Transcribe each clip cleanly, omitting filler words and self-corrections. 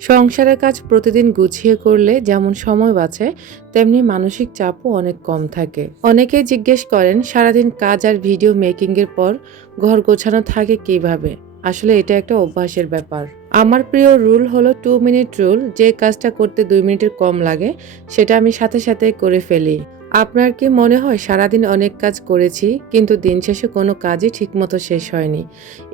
সংসারের কাজ প্রতিদিন গুছিয়ে করলে যেমন সময় বাঁচে, তেমনি মানসিক চাপও অনেক কম থাকে। অনেকেই জিজ্ঞেস করেন সারাদিন কাজ আর ভিডিও মেকিংয়ের পর ঘর গোছানো থাকে কিভাবে। আসলে এটা একটা অভ্যাসের ব্যাপার। আমার প্রিয় রুল হলো 2 মিনিট রুল। যে কাজটা করতে 2 মিনিটের কম লাগে সেটা আমি সাথে সাথে করে ফেলি। আপনার কি মনে হয় সারাদিন অনেক কাজ করেছি কিন্তু দিন শেষে কোনো কাজই ঠিকমতো শেষ হয়নি?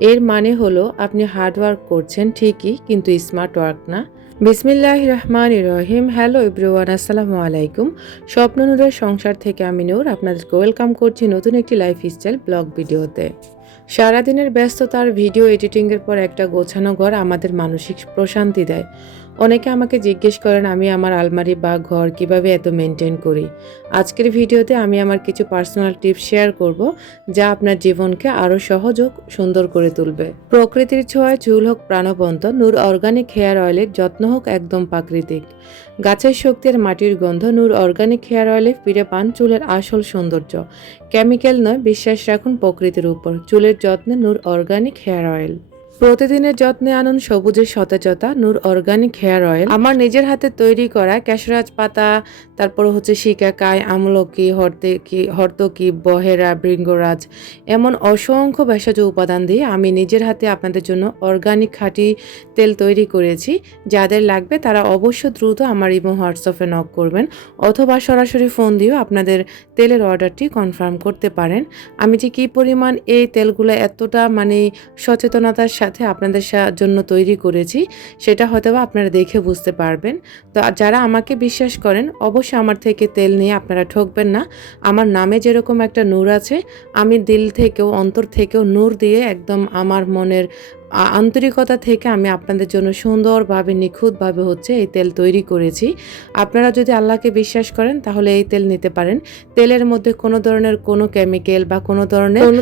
এর মানে হলো আপনি হার্ড ওয়ার্ক করছেন ঠিকই, কিন্তু স্মার্ট ওয়ার্ক না। বিসমিল্লাহির রহমানির রহিম। হ্যালো এভরিওয়ান, আসসালামু আলাইকুম। স্বপ্ন নূরের সংসার থেকে আমি নূর আপনাদেরকে ওয়েলকাম করছি নতুন একটি লাইফস্টাইল ব্লগ ভিডিওতে। সারাদিনের ব্যস্ততার ভিডিও এডিটিংয়ের পর একটা গোছানো ঘর আমাদের মানসিক প্রশান্তি দেয়। অনেকে আমাকে জিজ্ঞেস করেন আমি আমার আলমারি বা ঘর কিভাবে এত মেনটেন করি। আজকের ভিডিওতে আমি আমার কিছু পার্সোনাল টিপস শেয়ার করব, যা আপনার জীবনকে আরও সহজ ও সুন্দর করে তুলবে। প্রকৃতির ছোঁয়ায় চুল হোক প্রাণবন্ত, নূর অর্গানিক হেয়ার অয়েলের যত্ন হোক একদম প্রাকৃতিক। গাছের শক্তি আর মাটির গন্ধ, নূর অর্গানিক হেয়ার অয়েলে ফিরে পান চুলের আসল সৌন্দর্য। কেমিক্যাল নয়, বিশ্বাস রাখুন প্রকৃতির উপর। চুলের যত্নে নূর অর্গানিক হেয়ার অয়েল। প্রতিদিনের যত্নে আনুন সবুজের সতেজতা, নূর অর্গানিক হেয়ার অয়েল। আমার নিজের হাতে তৈরি করা ক্যাশরাজ পাতা, তারপর হচ্ছে শিকাকাই, আমলকি, হর্তকি, বহেরা, ভৃঙ্গরাজ, এমন অসংখ্য ভেষজ উপাদান দিয়ে আমি নিজের হাতে আপনাদের জন্য অর্গানিক খাঁটি তেল তৈরি করেছি। যাদের লাগবে তারা অবশ্য দ্রুত আমার ইমো হোয়াটসঅ্যাপে নক করবেন, অথবা সরাসরি ফোন দিয়েও আপনাদের তেলের অর্ডারটি কনফার্ম করতে পারেন। আমি যে কী পরিমাণ এই তেলগুলো এতটা সচেতনতার সাথে আপনাদের জন্য তৈরি করেছি, সেটা হয়তোবা আপনারা দেখে বুঝতে পারবেন। তো যারা আমাকে বিশ্বাস করেন অবশ্যই আমার থেকে তেল নিয়ে আপনারা ঠকবেন না। আমার নামে যেরকম একটা নূর আছে, আমি দিল থেকেও অন্তর থেকেও নূর দিয়ে একদম আমার মনের আন্তরিকতা থেকে আমি আপনাদের জন্য সুন্দরভাবে নিখুঁতভাবে এই তেল তৈরি করেছি। আপনারা যদি আল্লাহকে বিশ্বাস করেন তাহলে এই তেল নিতে পারেন। তেলের মধ্যে কোনো ধরনের কোনো কেমিক্যাল বা কোনো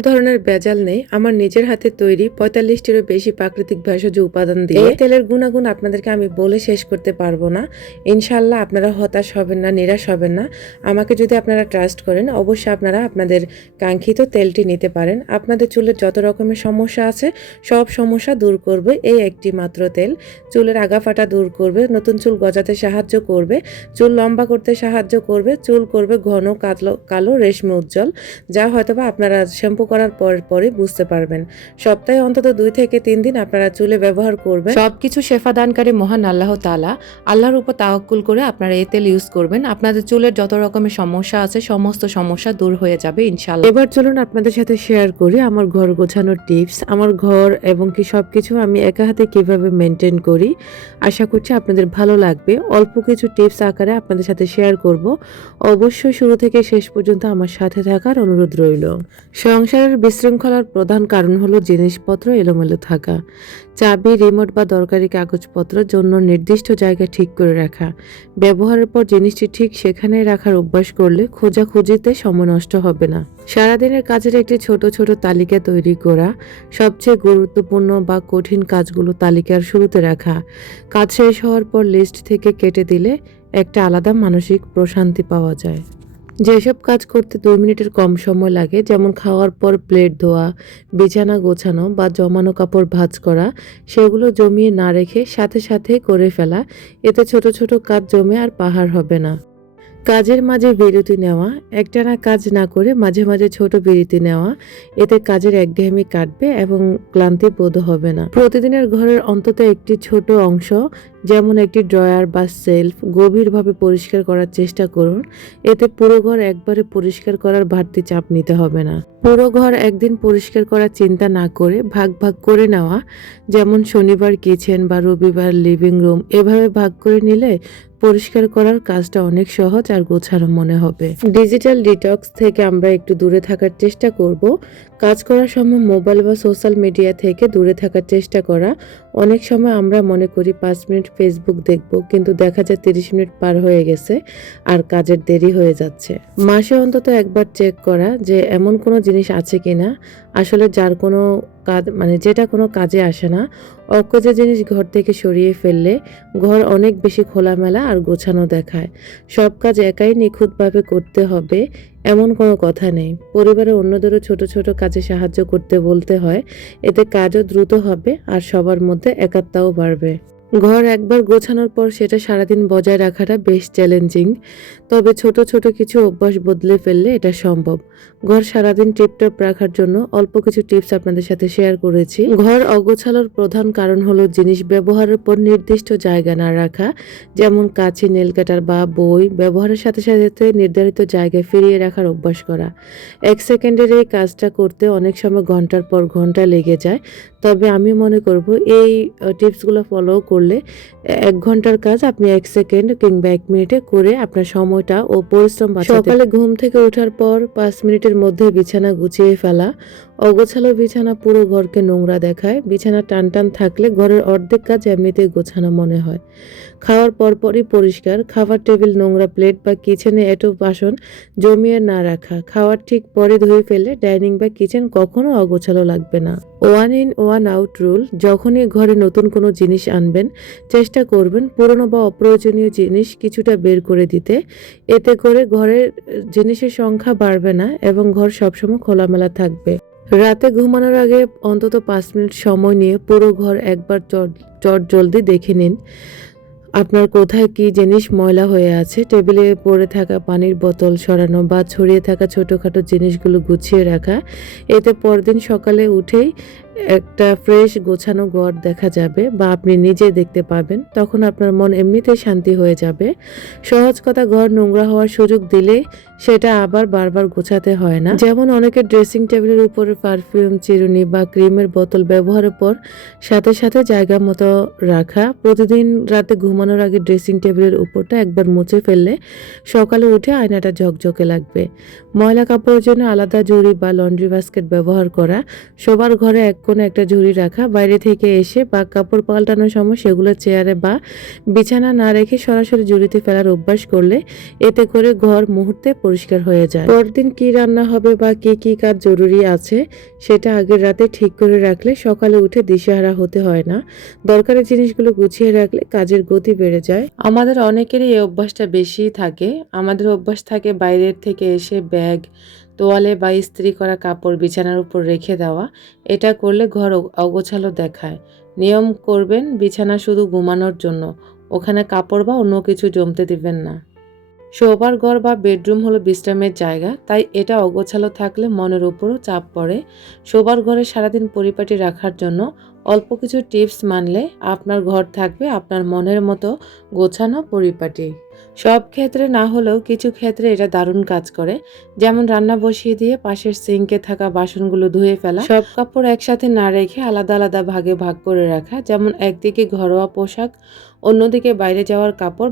ধরনের ভেজাল নেই। আমার নিজের হাতে তৈরি 45টিরও বেশি প্রাকৃতিক ভেষজ উপাদান দিয়ে এই তেলের গুণাগুণ আপনাদেরকে আমি বলে শেষ করতে পারবো না। ইনশাল্লাহ আপনারা হতাশ হবেন না, নিরাশ হবেন না। আমাকে যদি আপনারা ট্রাস্ট করেন অবশ্যই আপনারা আপনাদের কাঙ্ক্ষিত তেলটি নিতে পারেন। আপনাদের চুলের যত রকমের সমস্যা আছে সব সমস্যা দূর করবে এই একটি মাত্র তেল। চুলের আগাফাটা দূর করবে, নতুন চুল গজাতে সাহায্য করবে, চুল লম্বা করতে সাহায্য করবে, চুল করবে ঘন কালো রেশমি উজ্জ্বল, যা হয়তোবা আপনারা শ্যাম্পু করার পরে বুঝতে পারবেন। সপ্তাহে অন্তত 2 থেকে 3 দিন আপনারা চুলে ব্যবহার করবেন। সবকিছু শেফা দানকারী মহান আল্লাহ তাআলা, আল্লাহর উপর তাওয়াক্কুল করে আপনারা এই তেল ইউজ করবেন। আপনাদের চুলের যত রকমের সমস্যা আছে সমস্ত সমস্যা দূর হয়ে যাবে ইনশাআল্লাহ। এবার চলুন আপনাদের সাথে শেয়ার করি আমার ঘর গোছানোর টিপস। আমার ঘর এবং সবকিছু আমি একা হাতে কিভাবে মেনটেন করি। আশা করছি আপনাদের ভালো লাগবে। অল্প কিছু টিপস আকারে আপনাদের সাথে শেয়ার করব। অবশ্যই শুরু থেকে শেষ পর্যন্ত আমার সাথে থাকার অনুরোধ রইল। সংসারের বিশৃঙ্খলার প্রধান কারণ হলো জিনিসপত্র এলোমেলো থাকা। চাবি, রিমোট বা দরকারি কাগজপত্রের জন্য নির্দিষ্ট জায়গা ঠিক করে রাখা। ব্যবহারের পর জিনিসটি ঠিক সেখানেই রাখার অভ্যাস করলে খোঁজাখুঁজিতে সময় নষ্ট হবে না। সারাদিনের কাজের একটি ছোট ছোট তালিকা তৈরি করা। সবচেয়ে গুরুত্বপূর্ণ বা কঠিন কাজগুলো তালিকার শুরুতে রাখা। কাজ শেষ হওয়ার পর লিস্ট থেকে কেটে দিলে একটা আলাদা মানসিক প্রশান্তি পাওয়া যায়। যেসব কাজ করতে 2 মিনিটের কম সময় লাগে, যেমন খাওয়ার পর প্লেট ধোয়া, বিছানা গোছানো বা জমানো কাপড় ভাঁজ করা, সেগুলো জমিয়ে না রেখে সাথে সাথে করে ফেলা। এতে ছোট ছোট কাজ জমে আর পাহাড় হবে না। কাজের মাঝে বিরতি নেওয়া, একটানা কাজ না করে মাঝে মাঝে ছোট বিরতি নেওয়া। এতে কাজের একঘেয়েমি কাটবে এবং ক্লান্তি বোধ হবে না। প্রতিদিনের ঘরের অন্তত একটি ছোট অংশ, যেমন একটি ড্রয়ার বা সেলফ, গভীরভাবে পরিষ্কার করার চেষ্টা করুন। এতে পুরো ঘর একবারে পরিষ্কার করার বাড়তি চাপ নিতে হবে না। পুরো ঘর একদিন পরিষ্কার করার চিন্তা না করে ভাগ ভাগ করে নেওয়া, যেমন শনিবার কিচেন বা রবিবার লিভিং রুম, এভাবে ভাগ করে নিলে পরিষ্কার করার কাজটা অনেক সহজ আর গোছানো মনে হবে। ডিজিটাল ডিটক্স থেকে আমরা একটু দূরে থাকার চেষ্টা করব। কাজ করার সময় মোবাইল বা সোশ্যাল মিডিয়া থেকে দূরে থাকার চেষ্টা করা। অনেক সময় আমরা মনে করি 5 মিনিট ফেসবুক দেখব, কিন্তু দেখা যায় 30 মিনিট পার হয়ে গেছে আর কাজের দেরি হয়ে যাচ্ছে। মাসে অন্তত একবার চেক করা যে এমন কোনো জিনিস আছে কিনা আসলে যার কোনো কাজ যেটা কোনো কাজে আসে না। অকাজে জিনিস ঘর থেকে সরিয়ে ফেললে ঘর অনেক বেশি খোলামেলা আর গোছানো দেখায়। সব কাজ একাই নিখুঁতভাবে করতে হবে এমন কোনো কথা নেই। পরিবারের অন্যদেরও ছোট ছোট কাজে সাহায্য করতে বলতে হয়। এতে কাজও দ্রুত হবে আর সবার মধ্যে একাত্মতাও বাড়বে। ঘর একবার গোছানোর পর সেটা সারাদিন বজায় রাখাটা বেশ চ্যালেঞ্জিং। তবে ছোট ছোট কিছু অভ্যাস বদলে ফেললে এটা সম্ভব। ঘর সারাদিন টিপটপ রাখার জন্য অল্প কিছু টিপস আপনাদের সাথে শেয়ার করেছি। ঘর অগোছালোর প্রধান কারণ হলো জিনিস ব্যবহারের পর নির্দিষ্ট জায়গা না রাখা, যেমন কাঁচি, নেল কাটার বা বই ব্যবহারের সাথে সাথে নির্ধারিত জায়গায় ফিরিয়ে রাখার অভ্যাস করা। 1 সেকেন্ডের এই কাজটা করতে অনেক সময় ঘন্টার পর ঘন্টা লেগে যায়। তবে আমি মনে করব এই টিপসগুলো ফলো করলে 1 ঘন্টার কাজ আপনি 1 সেকেন্ড কিংবা 1 মিনিটে করে আপনার সময়টা ও পরিশ্রম বাঁচাতে। সকালে ঘুম থেকে ওঠার পর 5 মিনিটের মধ্যে বিছানা গুছিয়ে ফেলা। অগোছালো বিছানা পুরো ঘরকে নোংরা দেখায়। বিছানা টানটান থাকলে ঘরের অর্ধেক কাজ এমনিতেই গোছানো মনে হয়। খাওয়ার পরপরই পরিষ্কার। খাবার টেবিল, নোংরা প্লেট বা কিচেনে এঁটো বাসন জমিয়ে না রাখা। খাওয়ার ঠিক পরে ধুয়ে ফেললে ডাইনিং বা কিচেন কখনো অগোছালো লাগবে না। 1 in 1 out রুল। যখনই ঘরে নতুন কোনো জিনিস আনবেন, চেষ্টা করবেন পুরনো বা অপ্রয়োজনীয় জিনিস কিছুটা বের করে দিতে। এতে করে ঘরের জিনিসের সংখ্যা বাড়বে না এবং ঘর সবসময় খোলামেলা থাকবে। রাতে ঘুমানোর আগে অন্তত 5 মিনিট সময় নিয়ে পুরো ঘর একবার চটজলদি দেখে নিন। আপনার কোথায় কি জিনিস ময়লা হয়ে আছে। টেবিলে পড়ে থাকা পানির বোতল সরানো বা ছড়িয়ে থাকা ছোটোখাটো জিনিসগুলো গুছিয়ে রাখা। এতে পরদিন সকালে উঠেই একটা ফ্রেশ গোছানো ঘর দেখা যাবে বা আপনি নিজে দেখতে পাবেন। তখন আপনার মন এমনিতেই শান্তি হয়ে যাবে। সহজ কথা, ঘর নোংরা হওয়ার সুযোগ দিলে সেটা আবার বারবার গোছাতে হয় না। যেমন অনেকের ড্রেসিং টেবিলের উপরে পারফিউম, চিরুনি বা ক্রিমের বোতল ব্যবহারের পর সাথে সাথে জায়গা মতো রাখা। প্রতিদিন রাতে ঘুমানোর আগে ড্রেসিং টেবিলের উপরটা একবার মুছে ফেললে সকালে উঠে আয়নাটা ঝকঝকে লাগবে। ময়লা কাপড়ের জন্য আলাদা ঝুড়ি বা লন্ড্রি বাস্কেট ব্যবহার করা। সবার ঘরে এক কোণে একটা ঝুড়ি রাখা। বাইরে থেকে এসে বা কাপড় পাল্টানোর সময় সেগুলো চেয়ারে বা বিছানা না রেখে সরাসরি ঝুড়িতে ফেলার অভ্যাস করলে এতে করে ঘর মুহূর্তে পরিষ্কার হয়ে যায়। পরদিন কি রান্না হবে বা কি কি কাজ জরুরি আছে সেটা আগের রাতে ঠিক করে রাখলে সকালে উঠে দিশেহারা হতে হয় না। দরকারি জিনিসগুলো গুছিয়ে রাখলে কাজের গতি বেড়ে যায়। আমাদের অনেকেরই এই অভ্যাসটা বেশি থাকে। আমাদের অভ্যাস থাকে বাইরের থেকে এসে ব্যাগ, তোয়ালে বা ইস্ত্রি করা কাপড় বিছানার উপর রেখে দেওয়া। এটা করলে ঘর অগোছালো দেখায়। নিয়ম করবেন বিছানা শুধু ঘুমানোর জন্য, ওখানে কাপড় বা অন্য কিছু জমতে দিবেন না। শোবার ঘর বা বেডরুম হলো বিশ্রামের জায়গা, তাই এটা অগোছালো থাকলে মনের উপরও চাপ পড়ে। শোবার ঘরে সারাদিন পরিপাটি রাখার জন্য অল্প কিছু টিপস মানলে আপনার ঘর থাকবে আপনার মনের মতো গোছানো, পরিপাটি। সব ক্ষেত্রে না হলেও কিছু ক্ষেত্রে এটা দারুণ কাজ করে। যেমন রান্না বসিয়ে দিয়ে পাশের সিঙ্কে থাকা বাসনগুলো ধুয়ে ফেলা। সব কাপড় একসাথে না রেখে আলাদা আলাদা ভাগে ভাগ করে রাখা। যেমন একদিকে ঘরোয়া পোশাক, অন্যদিকে বাইরে যাওয়ার কাপড়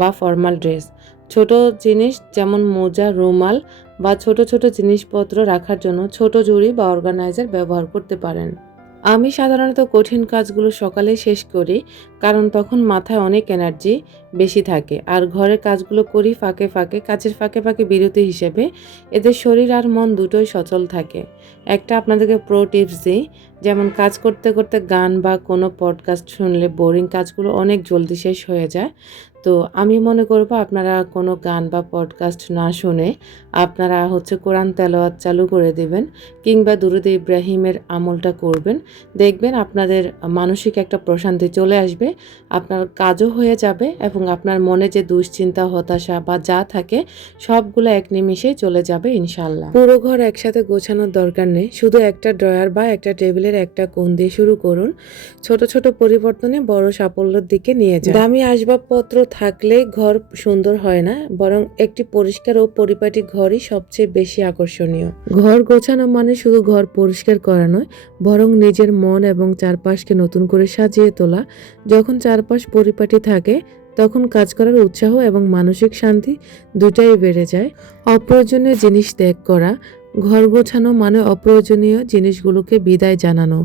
বা ফর্মাল ড্রেস। ছোট জিনিস যেমন মোজা, রুমাল বা ছোট ছোট জিনিসপত্র রাখার জন্য ছোট ঝুড়ি বা অর্গানাইজার ব্যবহার করতে পারেন। আমি সাধারণত কঠিন কাজগুলো সকালে শেষ করি, কারণ তখন মাথায় অনেক এনার্জি বেশি থাকে। আর ঘরের কাজগুলো করি ফাঁকে ফাঁকে, কাজের ফাঁকে ফাঁকে বিরতি হিসেবে। এতে শরীর আর মন দুটোই সচল থাকে। একটা আপনাদেরকে প্রো টিপস দিই, যেমন কাজ করতে করতে গান বা কোনো পডকাস্ট শুনলে বোরিং কাজগুলো অনেক জলদি শেষ হয়ে যায়। তো আমি মনে করব আপনারা কোনো গান বা পডকাস্ট না শুনে আপনারা কোরআন তেলাওয়াত চালু করে দেবেন কিংবা দুরূদে ইব্রাহিমের আমলটা করবেন। দেখবেন আপনাদের মানসিক একটা প্রশান্তি চলে আসবে, আপনার কাজও হয়ে যাবে এবং আপনার মনে যে দুশ্চিন্তা, হতাশা বা যা থাকে সবগুলো এক নিমিষেই চলে যাবে ইনশাল্লাহ। পুরো ঘর একসাথে গোছানোর দরকার নেই, শুধু একটা ড্রয়ার বা একটা টেবিলের একটা কোণ দিয়ে শুরু করুন। ছোট ছোট পরিবর্তনে বড় সাফল্যের দিকে নিয়ে যান। দামি আসবাবপত্র থাকলে ঘর সুন্দর হয় না, বরং একটি পরিষ্কার ও পরিপাটি ঘরই সবচেয়ে বেশি আকর্ষণীয়। ঘর গোছানো মানে শুধু ঘর পরিষ্কার করা নয়, বরং নিজের মন এবং চারপাশকে নতুন করে সাজিয়ে তোলা। যখন চারপাশ পরিপাটি থাকে তখন কাজ করার উৎসাহ এবং মানসিক শান্তি দুটাই বেড়ে যায়। অপ্রয়োজনীয় জিনিস ত্যাগ করা। ঘর গোছানো মানে অপ্রয়োজনীয় জিনিসগুলোকে বিদায় জানানো।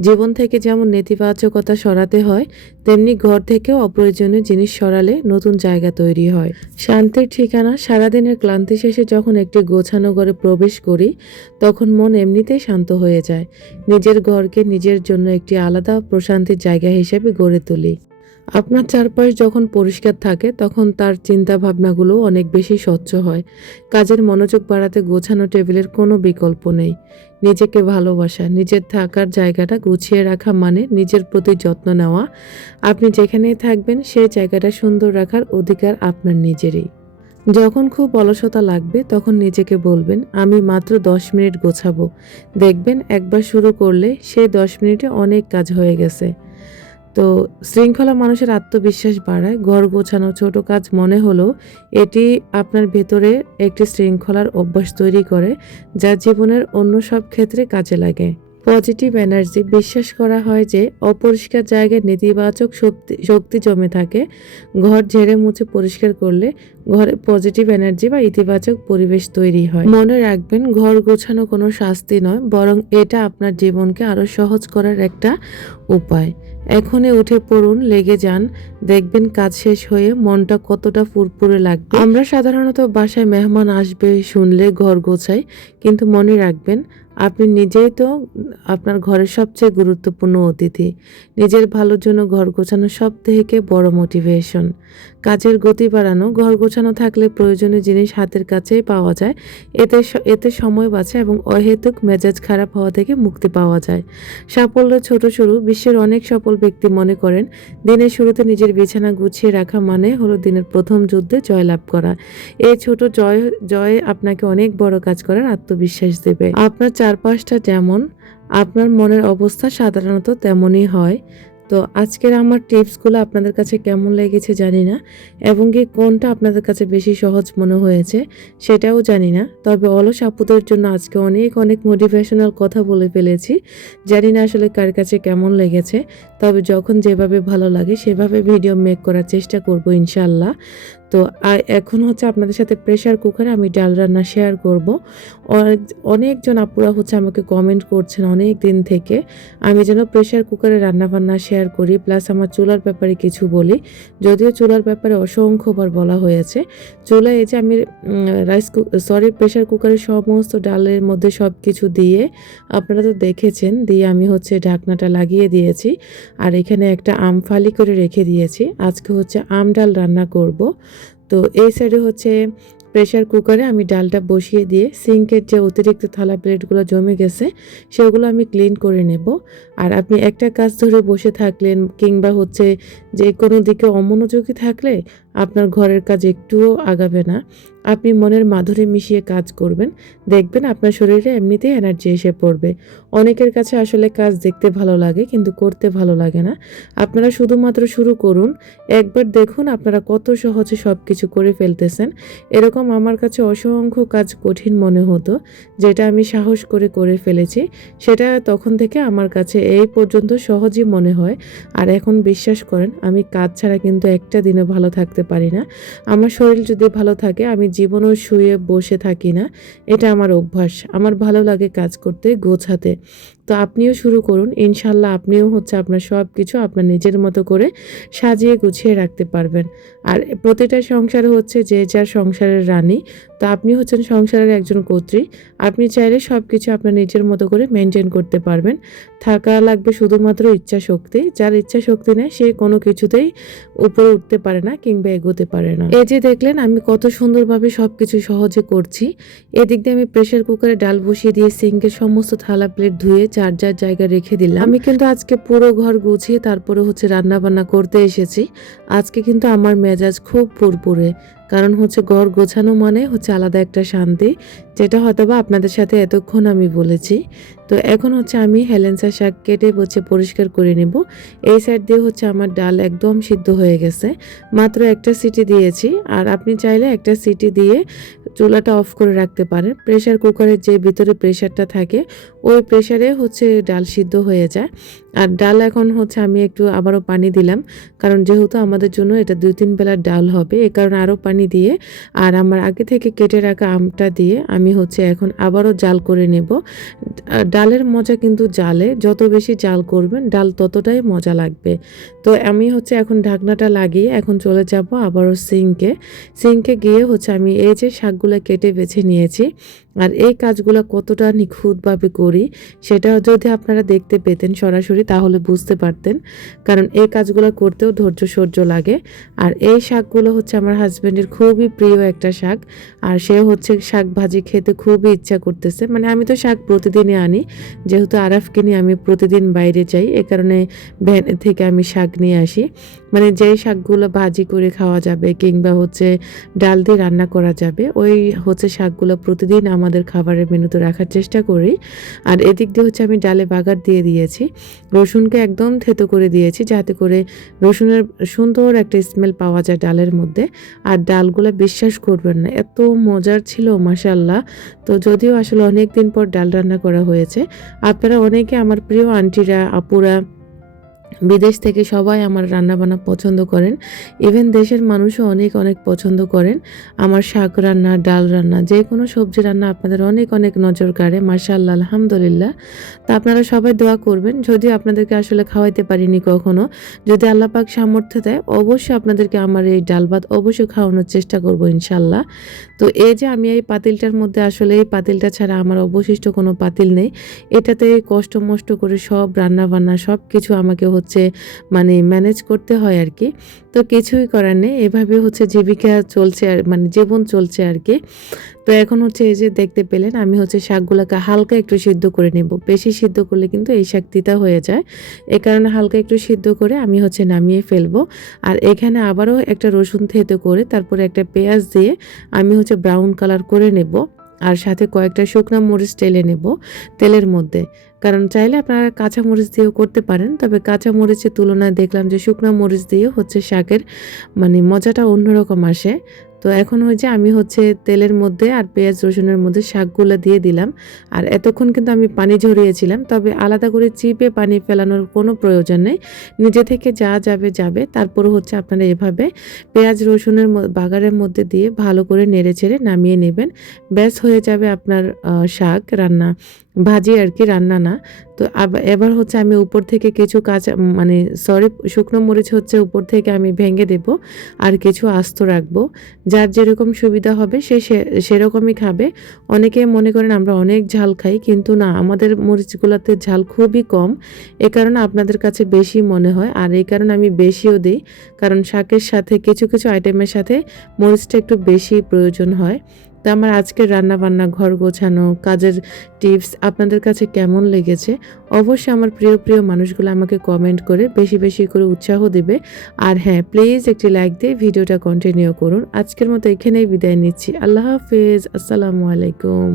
জীবন থেকে যেমন নেতিবাচকতা সরাতে হয়, তেমনি ঘর থেকেও অপ্রয়োজনীয় জিনিস সরালে নতুন জায়গা তৈরি হয়। শান্তির ঠিকানা। সারাদিনের ক্লান্তি শেষে যখন একটি গোছানো ঘরে প্রবেশ করি তখন মন এমনিতেই শান্ত হয়ে যায়। নিজের ঘরকে নিজের জন্য একটি আলাদা প্রশান্তির জায়গা হিসেবে গড়ে তুলি। আপনার চারপাশ যখন পরিষ্কার থাকে তখন তার চিন্তা ভাবনাগুলো অনেক বেশি স্বচ্ছ হয়। কাজের মনোযোগ বাড়াতে গোছানো টেবিলের কোনো বিকল্প নেই। নিজেকে ভালোবাসা, নিজের থাকার জায়গাটা গুছিয়ে রাখা মানে নিজের প্রতি যত্ন নেওয়া। আপনি যেখানেই থাকবেন সেই জায়গাটা সুন্দর রাখার অধিকার আপনার নিজেরই। যখন খুব অলসতা লাগবে তখন নিজেকে বলবেন, আমি মাত্র 10 মিনিট গোছাবো। দেখবেন একবার শুরু করলে সেই 10 মিনিটে অনেক কাজ হয়ে গেছে। তো শৃঙ্খলা মানুষের আত্মবিশ্বাস বাড়ায়। ঘর গোছানো ছোট কাজ মনে হলেও এটি আপনার ভেতরে একটি শৃঙ্খলার অভ্যাস তৈরি করে, যা জীবনের অন্য সব ক্ষেত্রে কাজে লাগে। পজিটিভ এনার্জি, বিশ্বাস করা হয় যে অপরিষ্কার জায়গায় নেতিবাচক শক্তি জমে থাকে। ঘর ঝেড়ে মুছে পরিষ্কার করলে ঘরে পজিটিভ এনার্জি বা ইতিবাচক পরিবেশ তৈরি হয়। মনে রাখবেন, ঘর গোছানো কোনো শাস্তি নয়, বরং এটা আপনার জীবনকে আরো সহজ করার একটা উপায়। এখনই উঠে পড়ুন, লেগে যান, দেখবেন কাজ শেষ হয়ে মনটা কতটা ফুরফুরে লাগবে। আমরা সাধারণত বাসায় মেহমান আসবে শুনলে ঘর গোছাই, কিন্তু মনে রাখবেন আপনি নিজেই তো আপনার ঘরের সবচেয়ে গুরুত্বপূর্ণ অতিথি। নিজের ভালোর জন্য ঘর গোছানো সব থেকে বড় মোটিভেশন। কাজের গতি বাড়ানো, ঘর গোছানো থাকলে প্রয়োজনীয় জিনিস হাতের কাছেই পাওয়া যায়। এতে সময় বাঁচে এবং অহেতুক মেজাজ খারাপ হওয়া থেকে মুক্তি পাওয়া যায়। সাফল্য ছোট শুরু। বিশ্বের অনেক সফল ব্যক্তি মনে করেন দিনের শুরুতে নিজের বিছানা গুছিয়ে রাখা মানে হলো দিনের প্রথম যুদ্ধে জয়লাভ করা। এই ছোট জয় আপনাকে অনেক বড় কাজ করার আত্মবিশ্বাস দেবে। আপনার চারপাশটা যেমন আপনার মনের অবস্থা সাধারণত তেমনই হয়। তো আজকের আমার টিপসগুলো আপনাদের কাছে কেমন লেগেছে জানি না, এবং কি কোনটা আপনাদের কাছে বেশি সহজ মনে হয়েছে সেটাও জানি না। তবে অলস আপুদের জন্য আজকে অনেক অনেক মোটিভেশনাল কথা বলে ফেলেছি। জানি না আসলে কার কাছে কেমন লেগেছে, তবে যখন যেভাবে ভালো লাগে সেভাবে ভিডিও মেক করার চেষ্টা করব ইনশাল্লাহ। তো এখন হচ্ছে আপনাদের সাথে প্রেশার কুকারে আমি ডাল রান্না শেয়ার করব। অনেকজন আপুরা হচ্ছে আমাকে কমেন্ট করছেন অনেক দিন থেকে আমি যেন প্রেশার কুকারে রান্নাবান্না শেয়ার করি, প্লাস আমার চুলার ব্যাপারে কিছু বলি। যদিও চুলার ব্যাপারে অসংখ্যবার বলা হয়েছে। চুলা এই যে আমি প্রেশার কুকারের সমস্ত ডালের মধ্যে সব কিছু দিয়ে, আপনারা তো দেখেছেন, দিয়ে আমি হচ্ছে ঢাকনাটা লাগিয়ে দিয়েছি। আর এখানে একটা আম ফালি করে রেখে দিয়েছি। আজকে হচ্ছে আম ডাল রান্না করব। তো এই সাইডে হচ্ছে প্রেশার কুকারে আমি ডালটা বসিয়ে দিয়ে সিঙ্কের যে অতিরিক্ত থালা প্লেটগুলো জমে গেছে সেগুলো আমি ক্লিন করে নেব। আর আপনি একটা কাজ ধরে বসে থাকলেন কিংবা হচ্ছে যে কোনো দিকে অমনোযোগী থাকলে আপনার ঘরের কাজ একটুও আগাবে না। আপনি মনের মাধুরী মিশিয়ে কাজ করবেন, দেখবেন আপনার শরীরে এমনিতেই এনার্জি এসে পড়বে। অনেকের কাছে আসলে কাজ দেখতে ভালো লাগে কিন্তু করতে ভালো লাগে না। আপনারা শুধুমাত্র শুরু করুন, একবার দেখুন আপনারা কত সহজে সব কিছু করে ফেলতেছেন। এরকম আমার কাছে অসংখ্য কাজ কঠিন মনে হতো, যেটা আমি সাহস করে ফেলেছি। সেটা তখন থেকে আমার কাছে এই পর্যন্ত সহজই মনে হয়। আর এখন বিশ্বাস করেন, আমি কাজ ছাড়া কিন্তু একটা দিনও ভালো থাকতে পারি না। আমার শরীর যদি ভালো থাকে আমি জীবনও শুয়ে বসে থাকি না। এটা আমার অভ্যাস। আমার ভালো লাগে কাজ করতে, গোছাতে। তো আপনিও শুরু করুন, ইনশাল্লাহ আপনিও হচ্ছে আপনার সব কিছু আপনার নিজের মতো করে সাজিয়ে গুছিয়ে রাখতে পারবেন। আর প্রতিটা সংসারে হচ্ছে যে যার সংসারের রানী, তো আপনি হচ্ছেন সংসারের একজন কর্ত্রী। আপনি চাইলে সব কিছু আপনার নিজের মতো করে মেনটেন করতে পারবেন। থাকা লাগবে শুধুমাত্র ইচ্ছা শক্তি। যার ইচ্ছা শক্তি নেই সে কোনো কিছুতেই উপরে উঠতে পারে না কিংবা এগোতে পারে না। এই যে দেখলেন আমি কত সুন্দরভাবে সব কিছু সহজে করছি। এদিক দিয়ে আমি প্রেশার কুকারে ডাল বসিয়ে দিয়ে সিঙ্কের সমস্ত থালা প্লেট ধুয়ে যার যার জায়গায় রেখে দিলাম। আমি কিন্তু আজকে পুরো ঘর গুছিয়ে তারপরে হচ্ছে রান্না বান্না করতে এসেছি। আজকে কিন্তু আমার মেজাজ খুব ফুরফুরে, কারণ হচ্ছে ঘর গোছানো মানে হচ্ছে আলাদা একটা শান্তি, যেটা হয়তোবা আপনাদের সাথে এতক্ষণ আমি বলেছি। তো এখন হচ্ছে আমি হেলেন্সা শাক কেটে হচ্ছে পরিষ্কার করে নেব। এই সাইড দিয়ে হচ্ছে আমার ডাল একদম সিদ্ধ হয়ে গেছে, মাত্র একটা সিটি দিয়েছি। আর আপনি চাইলে একটা সিটি দিয়ে চুলাটা অফ করে রাখতে পারেন। প্রেশার কুকারের যে ভিতরে প্রেশারটা থাকে ওই প্রেশারে হচ্ছে ডাল সিদ্ধ হয়ে যায়। আর ডাল এখন হচ্ছে আমি একটু আবারও পানি দিলাম, কারণ যেহেতু আমাদের জন্য এটা 2-3 বেলার ডাল হবে, এ কারণে আরও পানি দিয়ে আর আমার আগে থেকে কেটে রাখা আমটা দিয়ে আমি হচ্ছে এখন আবারও জাল করে নেব। ডালের মজা কিন্তু জালে, যত বেশি জাল করবেন ডাল ততটাই মজা লাগবে। তো আমি হচ্ছে এখন ঢাকনাটা লাগিয়ে এখন চলে যাব আবারও সিঙ্কে গিয়ে হচ্ছে আমি এই যে শাকগুলো কেটে বেছে নিয়েছি আর এই কাজগুলো কতটা নিখুঁতভাবে করি সেটা যদি আপনারা দেখতে পেতেন সরাসরি তাহলে বুঝতে পারতেন, কারণ এই কাজগুলো করতেও ধৈর্য সহ্য লাগে। আর এই শাকগুলো হচ্ছে আমার হাজব্যান্ডের খুবই প্রিয় একটা শাক, আর সে হচ্ছে শাক ভাজি খেতে খুবই ইচ্ছা করতেছে। মানে আমি তো শাক প্রতিদিনই আনি, যেহেতু আরাফকে নিয়ে আমি প্রতিদিন বাইরে যাই, এ কারণে ভ্যান থেকে আমি শাক নিয়ে আসি। মানে যেই শাকগুলো ভাজি করে খাওয়া যাবে কিংবা হচ্ছে ডাল দিয়ে রান্না করা যাবে, ওই হচ্ছে শাকগুলো প্রতিদিন আমাদের খাবারের মেনুতে রাখার চেষ্টা করি। আর এদিক দিয়ে হচ্ছে আমি ডালে বাগার দিয়ে দিয়েছি, রসুনকে একদম থেতো করে দিয়েছি যাতে করে রসুনের সুন্দর একটা স্মেল পাওয়া যায় ডালের মধ্যে। আর ডালগুলো বিশ্বাস করবেন না এত মজার ছিল মাশাআল্লাহ। তো যদিও আসলে অনেক দিন পর ডাল রান্না করা হয়েছে, আপনারা অনেকে আমার প্রিয় আন্টিরা আপুরা বিদেশ থেকে সবাই আমার রান্নাবান্না পছন্দ করেন, ইভেন দেশের মানুষও অনেক অনেক পছন্দ করেন আমার শাক রান্না, ডাল রান্না, যে কোনো সবজি রান্না আপনাদের অনেক অনেক নজর কাড়ে মাশাআল্লাহ আলহামদুলিল্লাহ। তা আপনারা সবাই দোয়া করবেন, যদিও আপনাদেরকে আসলে খাওয়াইতে পারিনি কখনো, যদি আল্লাহ পাক সামর্থ্য দেয় অবশ্যই আপনাদেরকে আমার এই ডাল ভাত অবশ্যই খাওয়ানোর চেষ্টা করব ইনশাল্লাহ। তো এই যে আমি এই পাতিলটার মধ্যে, আসলে এই পাতিলটা ছাড়া আমার অবশিষ্ট কোনো পাতিল নেই, এটাতে কষ্ট মষ্ট করে সব রান্না বান্না সব কিছু আমাকে হচ্ছে মানে ম্যানেজ করতে হয় আর কি। তো কিছুই করার নেই, এভাবে হচ্ছে জীবিকা চলছে আর মানে জীবন চলছে আর কি। তো এখন হচ্ছে এই যে দেখতে পেলেন আমি হচ্ছে শাকগুলোকে হালকা একটু সিদ্ধ করে নেব, বেশি সিদ্ধ করলে কিন্তু এই শাক তিতা হয়ে যায়, এ কারণে হালকা একটু সিদ্ধ করে আমি হচ্ছে নামিয়ে ফেলবো। আর এখানে আবারও একটা রসুন থেতো করে তারপরে একটা পেঁয়াজ দিয়ে আমি হচ্ছে ব্রাউন কালার করে নেব, আর সাথে কয়েকটা শুকনো মরিচ টেলে নেব তেলের মধ্যে। কারণ চাইলে আপনারা কাঁচা মরিচ দিয়েও করতে পারেন, তবে কাঁচা মরিচের তুলনায় দেখলাম যে শুকনো মরিচ দিয়ে হচ্ছে শাকের মানে মজাটা অন্যরকম আসে। তো এখন হচ্ছে আমি হচ্ছে তেলের মধ্যে আর পেঁয়াজ রসুনের মধ্যে শাকগুলো দিয়ে দিলাম। আর এতক্ষণ কিন্তু আমি পানি ঝরিয়েছিলাম, তবে আলাদা করে চিপে পানি ফেলানোর কোনো প্রয়োজন নেই, নিজে থেকে যা যাবে যাবে। তারপর হচ্ছে আপনারা এভাবে পেঁয়াজ রসুনের বাগারের মধ্যে দিয়ে ভালো করে নেড়ে ছেড়ে নামিয়ে নেবেন, ব্যাস হয়ে যাবে আপনার শাক রান্না, ভাজি আর কি, রান্না না। তো এবার হচ্ছে আমি উপর থেকে কিছু কাঁচা মানে সরি শুকনো মরিচ হচ্ছে উপর থেকে আমি ভেঙে দেব, আর কিছু আস্ত রাখবো, যার যেরকম সুবিধা হবে সে সেরকমই খাবে। অনেকে মনে করেন আমরা অনেক ঝাল খাই, কিন্তু না, আমাদের মরিচগুলোতে ঝাল খুবই কম, এ কারণে আপনাদের কাছে বেশি মনে হয়, আর এই কারণে আমি বেশিও দিই, কারণ শাকের সাথে কিছু কিছু আইটেমের সাথে মরিচটা একটু বেশি প্রয়োজন হয়। তো আমার আজকের রান্নাবান্না, ঘর গোছানো, কাজের টিপস আপনাদের কাছে কেমন লেগেছে অবশ্যই আমার প্রিয় প্রিয় মানুষগুলো আমাকে কমেন্ট করে বেশি বেশি করে উৎসাহ দেবে। আর হ্যাঁ, প্লিজ একটি লাইক দিয়ে ভিডিওটা কন্টিনিউ করুন। আজকের মতো এখানেই বিদায় নিচ্ছি। আল্লাহ হাফেজ, আসসালামু আলাইকুম।